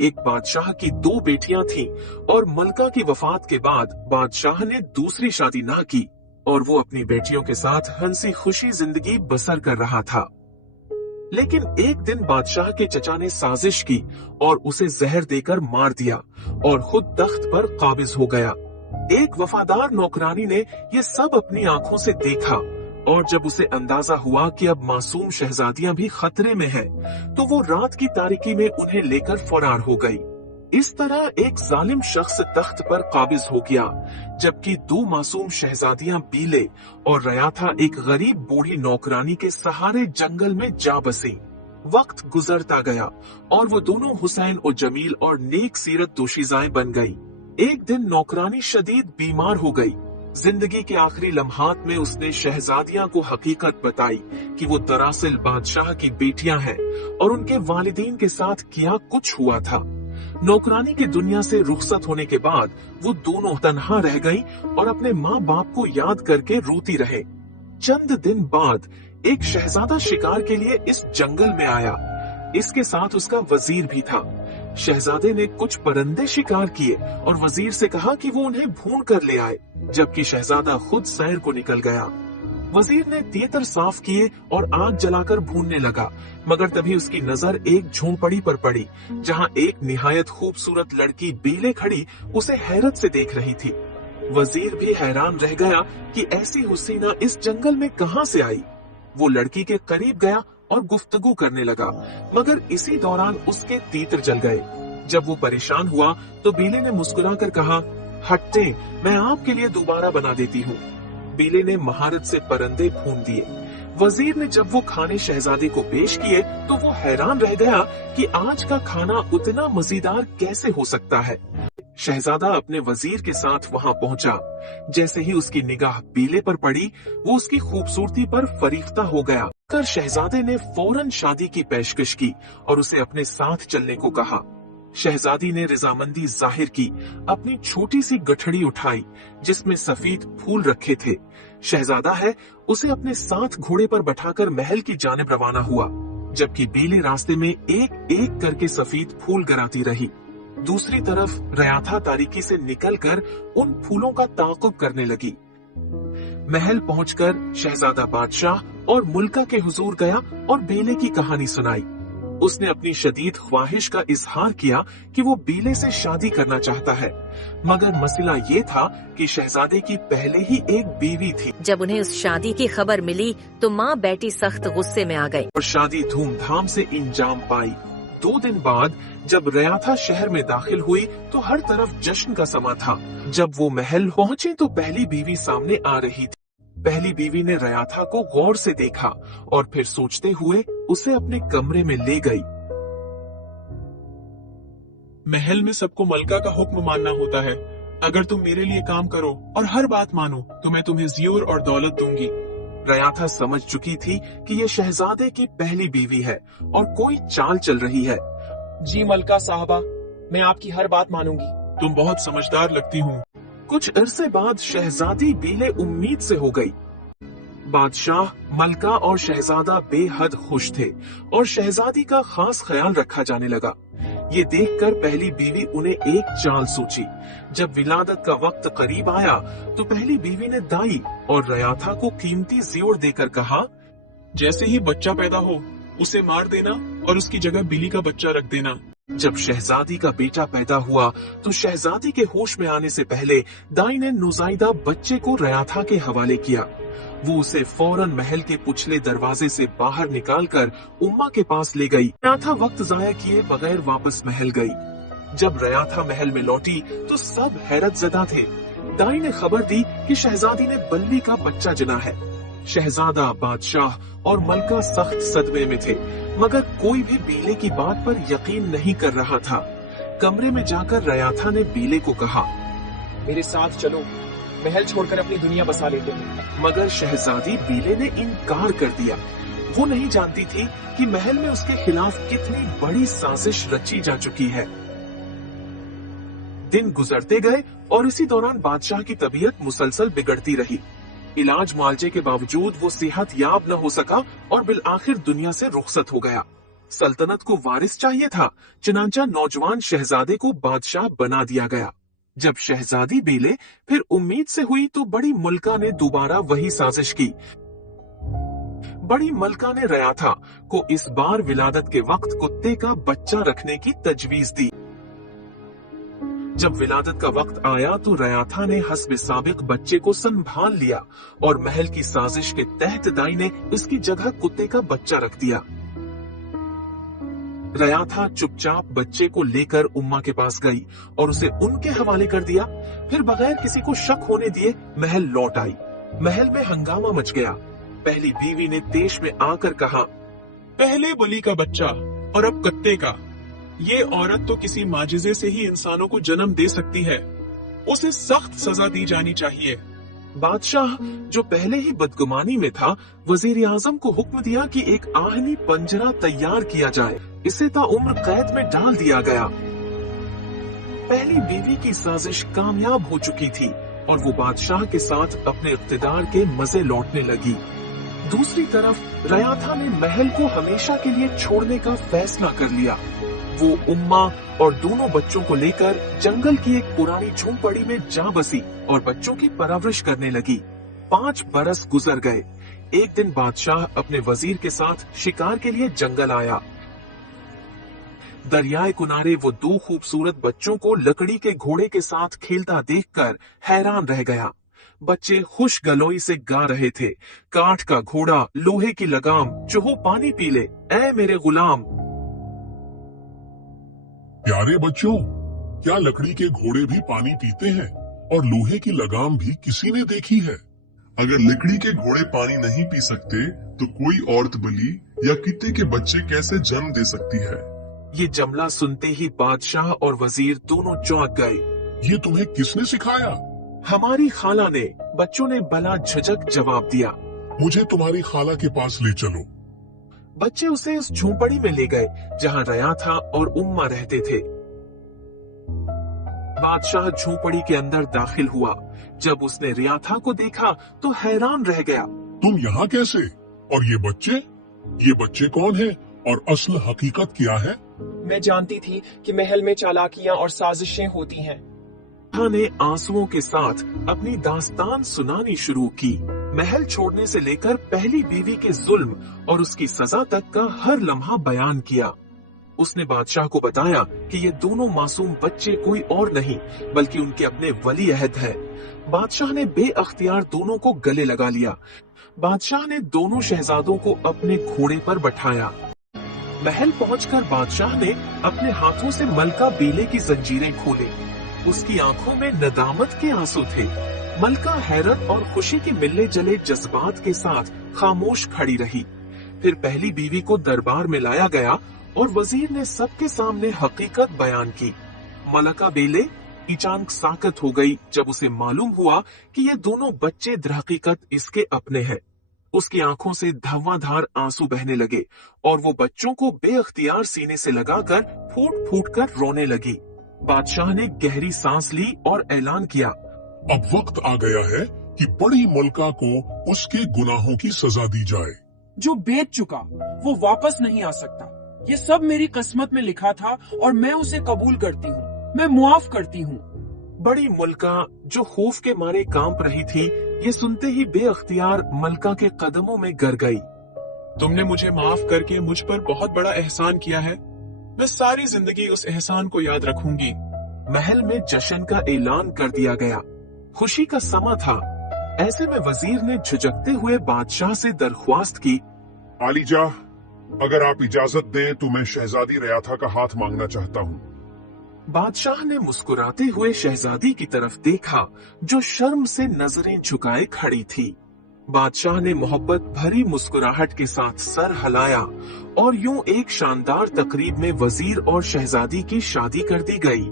एक बादशाह की 2 बेटियां थीं और मलका की वफात के बाद बादशाह ने दूसरी शादी ना की और वो अपनी बेटियों के साथ हंसी खुशी जिंदगी बसर कर रहा था। लेकिन एक दिन बादशाह के चचा ने साजिश की और उसे जहर देकर मार दिया और खुद तख्त पर काबिज हो गया। एक वफादार नौकरानी ने ये सब अपनी आंखों से देखा और जब उसे अंदाजा हुआ कि अब मासूम शहजादियां भी खतरे में हैं, तो वो रात की तारीकी में उन्हें लेकर फरार हो गई। इस तरह एक जालिम शख्स तख्त पर काबिज हो गया, जबकि 2 मासूम शहजादियां बीले और रयाथा एक गरीब बूढ़ी नौकरानी के सहारे जंगल में जा बसी। वक्त गुजरता गया और वो दोनों हुसैन और जमील और नेक सीरत दोशीज़ाएं बन गई। एक दिन नौकरानी शदीद बीमार हो गई। जिंदगी के आखिरी लम्हात में उसने शहजादियां को हकीकत बताई कि वो दरअसल बादशाह की बेटियां हैं और उनके वालिदीन के साथ क्या कुछ हुआ था। नौकरानी की दुनिया से रुखसत होने के बाद वो दोनों तन्हा रह गईं और अपने माँ बाप को याद करके रोती रहे। चंद दिन बाद एक शहजादा शिकार के लिए इस जंगल में आया। इसके साथ उसका वजीर भी था। शहजादे ने कुछ परिंदे शिकार किए और वजीर से कहा कि वो उन्हें भून कर ले आए, जबकि शहजादा खुद सैर को निकल गया। वजीर ने तीतर साफ किए और आग जलाकर भूनने लगा, मगर तभी उसकी नजर एक झोंपड़ी पर पड़ी, जहां एक निहायत खूबसूरत लड़की बीले खड़ी उसे हैरत से देख रही थी। वजीर भी हैरान रह गया कि ऐसी हुसीना इस जंगल में कहां से आई। वो लड़की के करीब गया और गुफ्तगू करने लगा, मगर इसी दौरान उसके तीतर जल गए। जब वो परेशान हुआ तो बीले ने मुस्कुराकर कहा, हटते, मैं आपके लिए दोबारा बना देती हूँ। बीले ने महारत से परिंदे भून दिए। वजीर ने जब वो खाने शहजादे को पेश किए तो वो हैरान रह गया कि आज का खाना उतना मजेदार कैसे हो सकता है। शहजादा अपने वजीर के साथ वहाँ पहुँचा। जैसे ही उसकी निगाह बीले पर पड़ी, वो उसकी खूबसूरती पर फरीफ्ता हो गया। कर शहजादे ने फौरन शादी की पेशकश की और उसे अपने साथ चलने को कहा। शहजादी ने रजामंदी जाहिर की, अपनी छोटी सी गठड़ी उठाई जिसमें सफेद फूल रखे थे। शहजादा है उसे अपने साथ घोड़े पर बैठाकर महल की जानिब रवाना हुआ, जबकि बीले रास्ते में एक एक करके सफेद फूल गिराती रही। दूसरी तरफ रयाथा तारीकी से निकलकर उन फूलों का ताक़ुब करने लगी। महल पहुंचकर शहजादा बादशाह और मुल्का के हुजूर गया और बीले की कहानी सुनाई। उसने अपनी शदीद ख्वाहिश का इजहार किया कि वो बीले से शादी करना चाहता है, मगर मसला ये था कि शहजादे की पहले ही एक बीवी थी। जब उन्हें उस शादी की खबर मिली तो माँ बेटी सख्त गुस्से में आ गई और शादी धूमधाम से इंजाम पाई। 2 दिन बाद जब रयाथा शहर में दाखिल हुई तो हर तरफ जश्न का समा था। जब वो महल पहुँचे तो पहली बीवी सामने आ रही थी। पहली बीवी ने रयाथा को गौर से देखा और फिर सोचते हुए उसे अपने कमरे में ले गई। महल में सबको मलका का हुक्म मानना होता है। अगर तुम मेरे लिए काम करो और हर बात मानो तो मैं तुम्हें ज़ियोर और दौलत दूंगी। रयाथा समझ चुकी थी कि ये शहजादे की पहली बीवी है और कोई चाल चल रही है। जी मलका साहबा, मैं आपकी हर बात मानूंगी। तुम बहुत समझदार लगती हो। कुछ अरसे बाद शहजादी बीले उम्मीद से हो गई। बादशाह, मलका और शहजादा बेहद खुश थे और शहजादी का खास ख्याल रखा जाने लगा। ये देखकर पहली बीवी उन्हें एक चाल सोची। जब विलादत का वक्त करीब आया तो पहली बीवी ने दाई और रयाथा को कीमती ज़ियोर देकर कहा, जैसे ही बच्चा पैदा हो उसे मार देना और उसकी जगह बिल्ली का बच्चा रख देना। जब शहजादी का बेटा पैदा हुआ तो शहजादी के होश में आने से पहले दाई ने नुजाइदा बच्चे को रयाथा के हवाले किया। वो उसे फौरन महल के पिछले दरवाजे से बाहर निकालकर उम्मा के पास ले गई। रयाथा वक्त जाया किए बगैर वापस महल गई। जब रयाथा महल में लौटी तो सब हैरत ज़दा थे। दाई ने खबर दी कि शहजादी ने बल्ली का बच्चा जना है। शहजादा, बादशाह और मलका सख्त सदमे में थे, मगर कोई भी बीले की बात पर यकीन नहीं कर रहा था। कमरे में जाकर रयाथा ने बीले को कहा, मेरे साथ चलो, महल छोड़कर अपनी दुनिया बसा लेते हैं। मगर शहजादी बीले ने इनकार कर दिया। वो नहीं जानती थी कि महल में उसके खिलाफ कितनी बड़ी साजिश रची जा चुकी है। दिन गुजरते गए और इसी दौरान बादशाह की तबीयत मुसलसल बिगड़ती रही। इलाज मुआवजे के बावजूद वो सेहत याब न हो सका और बिल आखिर दुनिया से रुखसत हो गया। सल्तनत को वारिस चाहिए था, चुनांचा नौजवान शहजादे को बादशाह बना दिया गया। जब शहजादी बेले फिर उम्मीद से हुई तो बड़ी मलका ने दोबारा वही साजिश की। बड़ी मलका ने रयाथा को इस बार विलादत के वक्त कुत्ते का बच्चा रखने की तजवीज दी। जब विलादत का वक्त आया तो रयाथा ने हस्ब साबिक बच्चे को संभाल लिया और महल की साजिश के तहत दाई ने इसकी जगह कुत्ते का बच्चा रख दिया। रयाथा चुपचाप बच्चे को लेकर उम्मा के पास गई और उसे उनके हवाले कर दिया। फिर बगैर किसी को शक होने दिए महल लौट आई। महल में हंगामा मच गया। पहली बीवी ने तेश में आकर कहा, पहले बलि का बच्चा और अब कुत्ते का। ये औरत तो किसी माजिजे से ही इंसानों को जन्म दे सकती है। उसे सख्त सजा दी जानी चाहिए। बादशाह जो पहले ही बदगुमानी में था, वजीर आजम को हुक्म दिया कि एक आहनी पंजरा तैयार किया जाए। इसे ताउम्र कैद में डाल दिया गया। पहली बीवी की साजिश कामयाब हो चुकी थी और वो बादशाह के साथ अपने इख्तिदार के मजे लौटने लगी। दूसरी तरफ रयाथा ने महल को हमेशा के लिए छोड़ने का फैसला कर लिया। वो उम्मा और दोनों बच्चों को लेकर जंगल की एक पुरानी झोंपड़ी में जा बसी और बच्चों की परवरिश करने लगी। 5 बरस गुजर गए। एक दिन बादशाह अपने वजीर के साथ शिकार के लिए जंगल आया। दरियाए किनारे वो 2 खूबसूरत बच्चों को लकड़ी के घोड़े के साथ खेलता देखकर हैरान रह गया। बच्चे खुश गलोई से गा रहे थे, काठ का घोड़ा, लोहे की लगाम, चूहो पानी पी ले, ऐ मेरे गुलाम। प्यारे बच्चों, क्या लकड़ी के घोड़े भी पानी पीते हैं और लोहे की लगाम भी किसी ने देखी है? अगर लकड़ी के घोड़े पानी नहीं पी सकते तो कोई औरत बलि या कुत्ते के बच्चे कैसे जन्म दे सकती है? ये जमला सुनते ही बादशाह और वजीर दोनों चौंक गए। ये तुम्हें किसने सिखाया? हमारी खाला ने, बच्चों ने बला झिझक जवाब दिया। मुझे तुम्हारी खाला के पास ले चलो। बच्चे उसे उस झोंपड़ी में ले गए जहां रयाथा और उम्मा रहते थे। बादशाह झोंपड़ी के अंदर दाखिल हुआ। जब उसने रयाथा को देखा तो हैरान रह गया। तुम यहाँ कैसे? और ये बच्चे कौन है और असल हकीकत क्या है? मैं जानती थी कि महल में चालाकियां और साजिशें होती हैं। रयाथा ने आंसुओं के साथ अपनी दास्तान सुनानी शुरू की। महल छोड़ने से लेकर पहली बीवी के जुल्म और उसकी सजा तक का हर लम्हा बयान किया। उसने बादशाह को बताया कि ये दोनों मासूम बच्चे कोई और नहीं बल्कि उनके अपने वली अहद है। बादशाह ने बेअख्तियार दोनों को गले लगा लिया। बादशाह ने दोनों शहजादों को अपने घोड़े पर बैठाया। महल पहुंचकर बादशाह ने अपने हाथों से मलका बेले की जंजीरें खोले। उसकी आंखों में नदामत के आंसू थे। मलका हैरत और खुशी के मिलने जले जज्बात के साथ खामोश खड़ी रही। फिर पहली बीवी को दरबार में लाया गया और वजीर ने सबके सामने हकीकत बयान की। मलका बेले अचानक साकत हो गई जब उसे मालूम हुआ कि ये दोनों बच्चे दरहकीकत इसके अपने हैं। उसकी आंखों से धुआंधार आंसू बहने लगे और वो बच्चों को बेअख्तियार सीने से लगाकर फूट फूट कर रोने लगी। बादशाह ने गहरी सांस ली और ऐलान किया, अब वक्त आ गया है कि बड़ी मलका को उसके गुनाहों की सजा दी जाए। जो बेच चुका वो वापस नहीं आ सकता। ये सब मेरी किस्मत में लिखा था और मैं उसे कबूल करती हूँ। मैं मुआफ करती हूँ। बड़ी मलका जो खौफ के मारे कांप रही थी, ये सुनते ही बेअख्तियार मलका के कदमों में गिर गई। तुमने मुझे माफ करके मुझ पर बहुत बड़ा एहसान किया है। मैं सारी जिंदगी उस एहसान को याद रखूंगी। महल में जश्न का ऐलान कर दिया गया। खुशी का समा था। ऐसे में वजीर ने झुझकते हुए बादशाह से दरख्वास्त की, आलीजा, अगर आप इजाजत दें तो मैं शहजादी रयाथा का हाथ मांगना चाहता हूँ। बादशाह ने मुस्कुराते हुए शहजादी की तरफ देखा जो शर्म से नजरें झुकाए खड़ी थी। बादशाह ने मोहब्बत भरी मुस्कुराहट के साथ सर हिलाया और यूं एक शानदार तकरीब में वजीर और शहजादी की शादी कर दी गई।